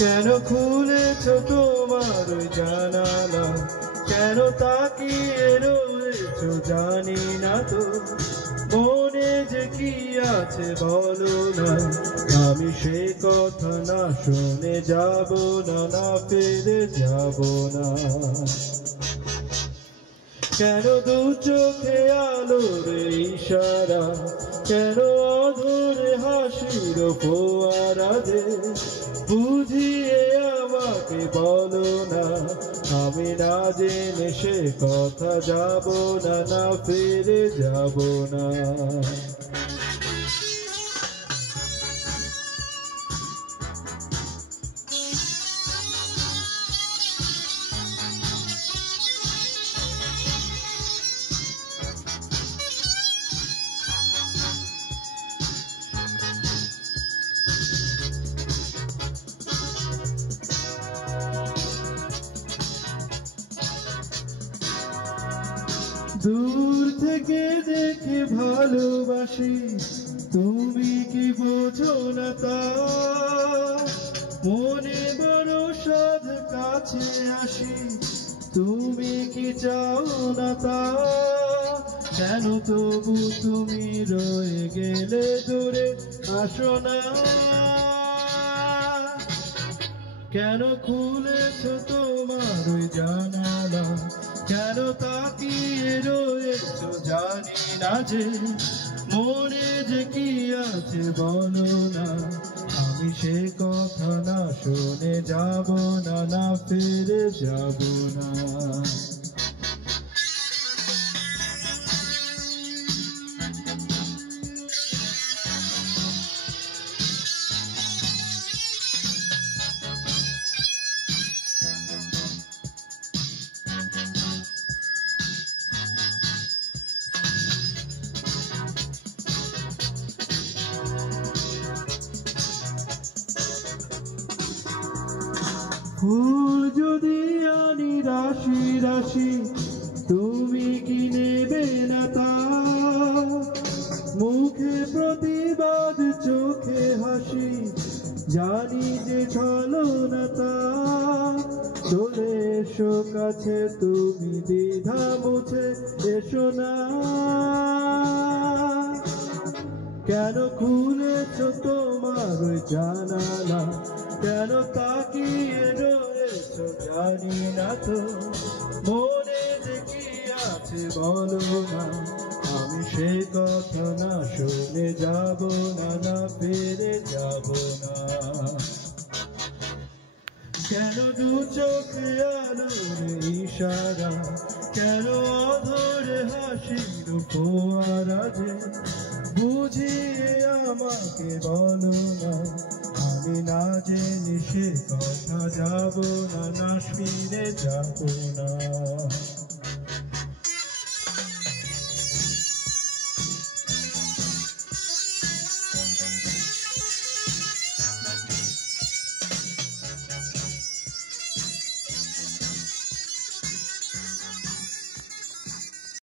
কেন খুলেছ তোমার ওই জানালা, কেন তাকিয়ে রয়েছ জানি না তো, মনে যে কি আছে বলো না, আমি সে কথা না শুনে যাব না, না ফিরে যাব না। কেন দু চোখে আলোর ইশারা, কেন অধরে হাসির ফোয়ারা যে, বুঝিয়ে আমাকে বলো না, আমি না জেনে সে কথা যাব না, না ফিরে যাব না। দূর থেকে দেখে ভালোবাসি, তুমি কি বোঝো না তা, মনে বড় সাধ কাছে আসি, তুমি কি চাও না তা, কেন তবু তুমি রয়ে গেলে দূরে আসো না, কেন খুলেছ তোমার ওই জানালা, কেন তাকিয়ে রয়েছ জানি না যে, মনে যে কি আছে বলো না, আমি সে কথা না শুনে যাব না, না ফিরে যাব না। ফুল যদি আনি রাশি রাশি, তুমি কি নেবে না তা, মুখে প্রতিবাদ চোখে হাসি, জানি যে ছলনা তা, চলে এসো কাছে তুমি দ্বিধা মুছে এসো না, কেন খুলেছ তোমার ওই জানালা, কেন তাকিয়ে রয়েছ জানি না তো, মনে যে কি আছে বলো না, আমি সে কথা না শুনে যাব না, না ফিরে যাব না। কেন দু চোখে আলোর ইশারা, কেন অধরে হাসির ফোয়ারা যে, বুঝিয়ে আমাকে বলো না, আমি না জেনে সে কথা যাব না, না ফিরে যাব না।